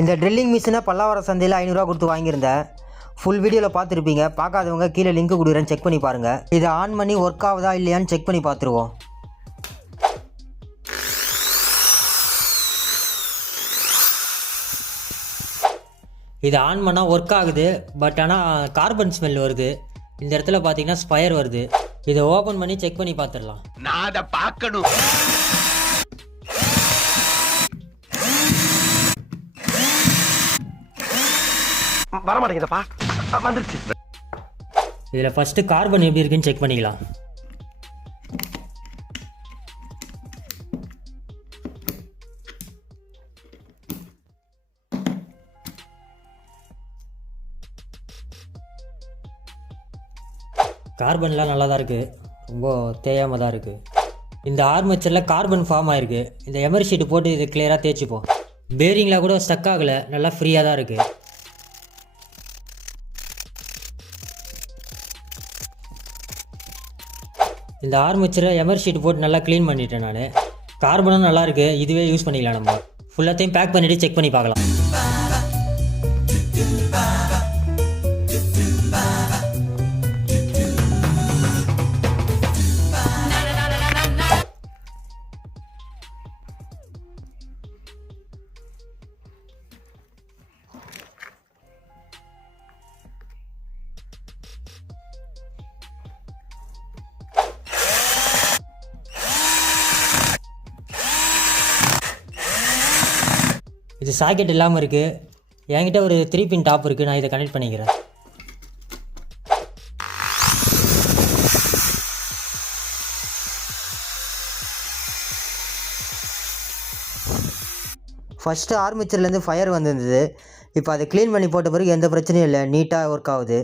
இந்த ட்ரில்லிங் மிஷினை பல்லாவரம் சந்தையில் 500 ரூபா கொடுத்து வாங்கியிருந்தேன். ஃபுல் வீடியோவில் பார்த்துருப்பீங்க. பார்க்காதவங்க கீழே லிங்க் கொடுக்குறேன்னு செக் பண்ணி பாருங்கள். இதை ஆன் பண்ணி ஒர்க் ஆகுதா இல்லையான்னு செக் பண்ணி பார்த்துருவோம். இதை ஆன் பண்ணால் ஒர்க் ஆகுது. பட் ஆனால் கார்பன் ஸ்மெல் வருது. இந்த இடத்துல பார்த்தீங்கன்னா ஸ்பயர் வருது. இதை ஓப்பன் பண்ணி செக் பண்ணி பார்த்துடலாம். நான் அதை பார்க்கணும். வரமாட்டேங்குதப்பா, வந்துருச்சு. இதில் ஃபஸ்ட்டு கார்பன் எப்படி இருக்குன்னு செக் பண்ணிக்கலாம். கார்பன்லாம் நல்லா தான் இருக்குது, ரொம்ப தேயாமல் தான் இருக்குது. இந்த ஆர்மேச்சரில் கார்பன் ஃபார்ம் ஆகிருக்கு. இந்த எமரி ஷீட்டு போட்டு இது கிளியராக தேய்ச்சிப்போம். பேரிங்கில் கூட ஸ்டக் ஆகலை, நல்லா ஃப்ரீயாக தான் இருக்குது. இந்த ஆர்மேச்சரை எமரி ஷீட்டு போட்டு நல்லா க்ளீன் பண்ணிட்டேன் நான். கார்பனும் நல்லாயிருக்கு, இதுவே யூஸ் பண்ணிக்கலாம். நம்ம ஃபுல்லாத்தையும் பேக் பண்ணிவிட்டு செக் பண்ணி பார்க்கலாம். இது சாக்கெட் இல்லாமல் இருக்குது. என்கிட்ட ஒரு 3 பின் டாப் இருக்குது. நான் இதை கனெக்ட் பண்ணிக்கிறேன். ஃபஸ்ட்டு ஆர்மேச்சர்லேருந்து ஃபயர் வந்திருந்தது. இப்போ அதை க்ளீன் பண்ணி போட்ட பிறகு எந்த பிரச்சனையும் இல்லை, நீட்டாக ஒர்க் ஆகுது.